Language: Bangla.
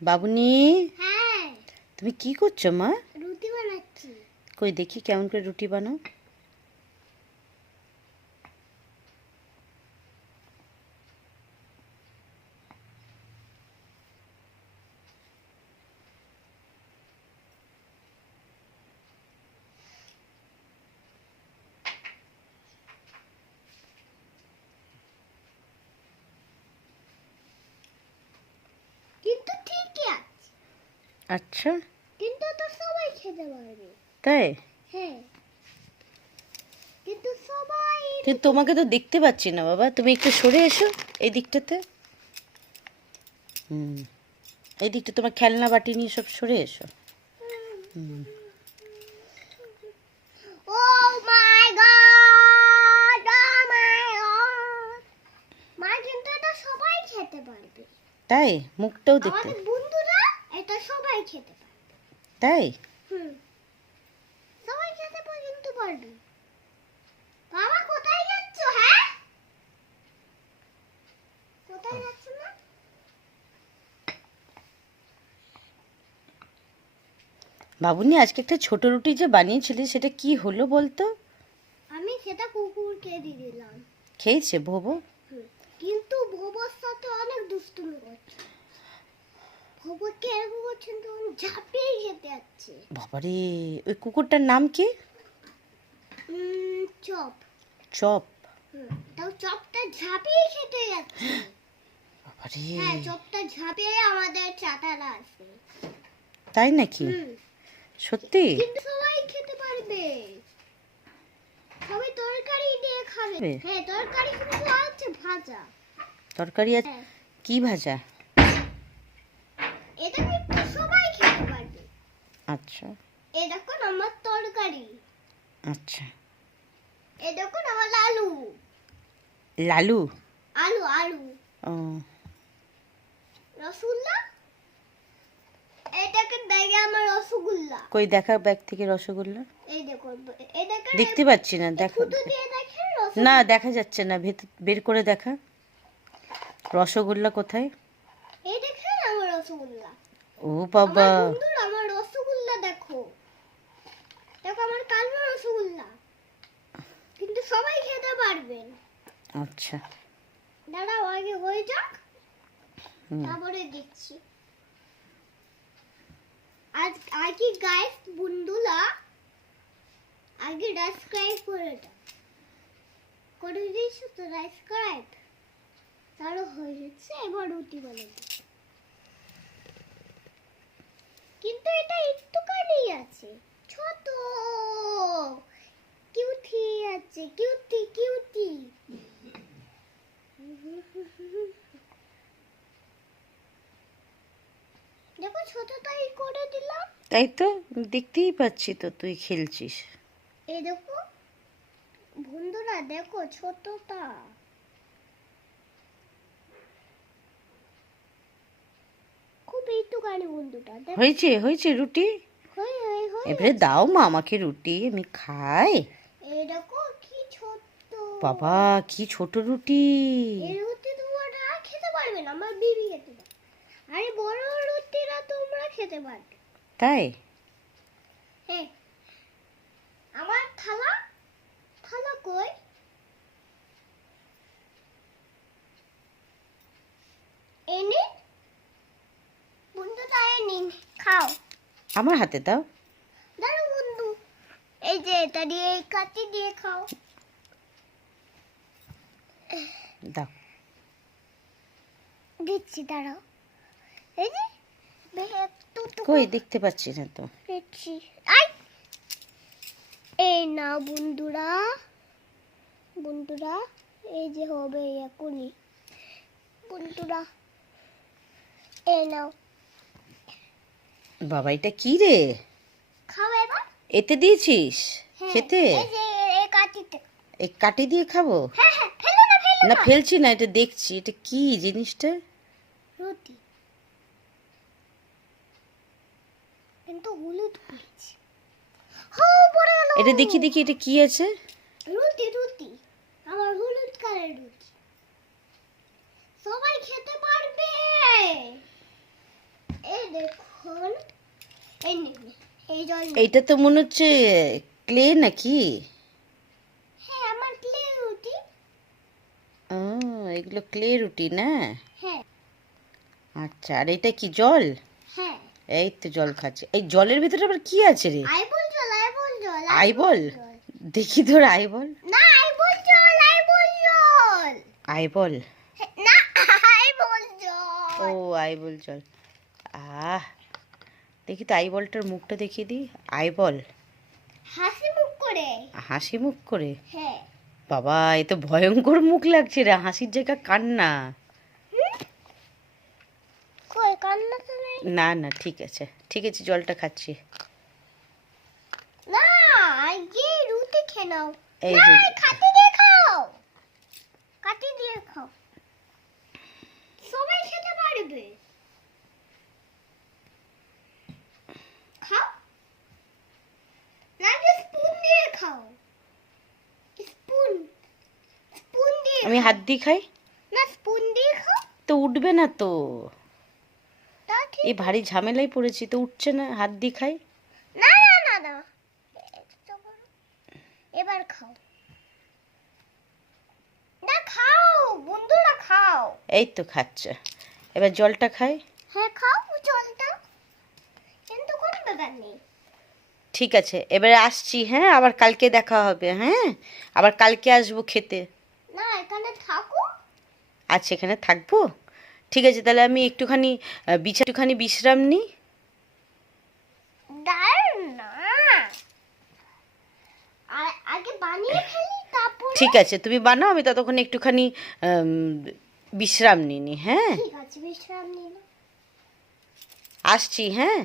বাবুনি, হ্যাঁ তুমি কি করছো মা? রুটি বানাচ্ছি। কই দেখি কেমন করে রুটি বানাও। কিন্তু ঠিকই আছে। আচ্ছা, কিন্তু তো সবাই খেতে পারবে। তাই? হ্যাঁ, কিন্তু সবাই কিন্তু তোমাকে তো দেখতে পাচ্ছি না বাবা, তুমি একটু সরে এসো এই দিকটাতে। হুম, এই দিকটা তোমার খেলনা বাটি নিয়ে সব সরে এসো। হুম, ও মাই গড, ও মাই গড, মা কিন্তু এটা সবাই খেতে পারবে। তাই? মুখটাও দেখতে, আমাদের বন্ধুরা এটা সবাই খেতে পারবে। তাই? সবাই খেতে কিন্তু পারবে। বাবা কোথায় যাচ্ছ? হ্যাঁ, কোথায় যাচ্ছ না? বাবুনি, আজকে একটা ছোট রুটি যে বানিয়েছিলি সেটা কি হলো বলতো? আমি সেটা কুকুরকে দিয়ে দিলাম। খেয়েছে ভোবো? কিন্তু ভোবর সাথে অনেক দুষ্টুমি করছে। ভোবরকে এরকম করছেন তখন ঝাঁপিয়ে খেতে যাচ্ছে। বাবারে, ওই কুকুরটার নাম কি? চপ। চপ? তাও চপটা ঝাঁপিয়ে খেতে যাচ্ছে। বাবারে, হ্যাঁ, চপটা ঝাঁপিয়ে আমাদের চাটালা আছে। তাই নাকি? সত্যি? কিন্তু সবাই খেতে পারবে। সবাই তরকারি দিয়ে খাবে। হ্যাঁ, তরকারি কিন্তু আছে ভাজা। তরকারি আছে? কি ভাজা? এটা কিন্তু সবাই খেতে পারবে। আচ্ছা এই দেখুন আমার তরকারি। আচ্ছা। এই দেখুন আমার আলু। লালু? আলু আলু। ও, রসগোল্লা। এটাকে ব্যাগে আমার রসগোল্লা। কই দেখা ব্যাগ থেকে রসগোল্লা। এই দেখুন, এই দেখুন। দেখতে পাচ্ছি না, দেখো। ফুটো দিয়ে দেখেন না, রসগোল্লা। দেখা যাচ্ছে না, ভেতর বের করে দেখা। রসগোল্লা কোথায়? এই দেখেন আমার রসগোল্লা। ও বাবা, আমার বন্ধুরা আমার রসগোল্লা দেখো। দেখো আমার কালো রসগোল্লা। কিন্তু সবাই খেতে পারবেন। আচ্ছা। দাঁড়াও আগে হয়ে যাক, হুম। তারপরে দেখছি। আগে গাইস বন্ধুরা আগে সাবস্ক্রাইব করে দাও। করে দিয়েছো তো সাবস্ক্রাইব? তাহলে হয়ে যাচ্ছে। এবার রুটি বানাবো। কিন্তু এটা একটুখানি আছে, ছোট। কিউটি আছে, কিউটি কিউটি। দেখো ছোটটাই করে দিলাম। তাই তো, দেখতেই পাচ্ছি তো তুই খেলছিস। এই দেখো বন্ধুরা, দেখো ছোটটা। খুব একটুখানি বন্ধুটা দেখো। হয়েছে হয়েছে রুটি? হই হই হই। এবারে দাও মা আমাকে রুটি, আমি খাই। এই দেখো কি ছোট। বাবা, কি ছোট রুটি! এই রুটি তোমরা খেতে পারবে না, আমার বিবি খেতে পারবে। আরে বড় রুটিরা তোমরা খেতে পারবে। তাই? হ্যাঁ, আমার থালা, থালা কই? এনে বন্ধু তাই নিন, খাও। আমার হাতে দাও। দাঁড়াও বন্ধু, এই যে এটা দিয়ে এই কাটি দিয়ে খাও। দাও। দিচ্ছি, দাঁড়াও। এই যে একটু কই দেখতে পাচ্ছি না তো। দিচ্ছি। আই, এই না বন্ধুরা, বন্ধুরা এই যে হবে এখনই। বন্ধুরা এই নাও। বাবা, এটা কি রে? খাও এবার। এতে দিয়েছিস হ্যাঁ, খেতে? এই যে এই কাটিতে। এই কাটি দিয়ে খাবো? হ্যাঁ হ্যাঁ, ফেলো না ফেলো না, না। ফেলছি না, এটা দেখছি। এটা কি জিনিসটা? রুটি, কিন্তু হলুদ পড়েছে। হো, পড়ে গেল। এটা দেখি দেখি, এটা কি আছে? রুটি রুটি, আমার হলুদ কালার রুটি। সবাই খেতে পারবে। দেখুন, এই নিন, এই জল নিন। এইটা তো মনে হচ্ছে ক্লে নাকি? হ্যাঁ, আমার ক্লে রুটি। ও, এগুলো ক্লে রুটি না? হ্যাঁ আচ্ছা, আর এটা কি জল? হ্যাঁ, এই তো জল খাচ্ছে। এই জলের ভিতরে আবার কি আছে রে? আইবল জল, আইবল জল, আইবল? দেখি তোর আইবল। না, আইবল জল, আইবল জল। আইবল? না, আইবল ও, জল। আইবল জল। আহ, দেখি তো আইবলটার মুখটা দেখিয়ে দিই। আইবল হাসি মুখ করে। হাসি মুখ করে? হ্যাঁ। বাবা, এ তো ভয়ঙ্কর মুখ লাগছে রে, হাসির জায়গা কান্না। কই কান্না তো নেই। না না, ঠিক আছে ঠিক আছে, জলটা খাচ্ছি। না, এই রুটি খেয়ে নাও। এই না, যে কাটি দিয়ে খাও, কাটি দিয়ে খাও, সবাই খেতে পারবে। খাও, না স্পুন দিয়ে খাও, স্পুন, স্পুন দিয়ে আমি খাও। হাত দিয়ে খাই না, স্পুন দিয়ে খাও। তো উঠবে না তো। তা ঠিক। এই ভারী ঝামেলায় পড়েছি তো, উঠছে না, হাত দিয়ে খাই। না না না না, এবার খাও। না খাও, বন্ধুরা খাও। এই তো খাচ্ছে, এবার জলটা খাই। হ্যাঁ খাও জলটা, কিন্তু কোনো ব্যাপার নেই। ঠিক আছে, এবারে আসছি, হ্যাঁ, আবার কালকে দেখা হবে, হ্যাঁ, আবার কালকে আসবো খেতে। না, এখানে থাকো। আচ্ছা, এখানে থাকবো? ঠিক আছে, তাহলে আমি একটুখানি বিশ্রাম নিই। দাঁড়ান না, আগে বানিয়ে ফেলি তারপরে। ঠিক আছে, তুমি বানাও, আমি ততক্ষণ একটুখানি বিশ্রাম নিই, হ্যাঁ। ঠিক আছে, বিশ্রাম নিন। আসছি, হ্যাঁ।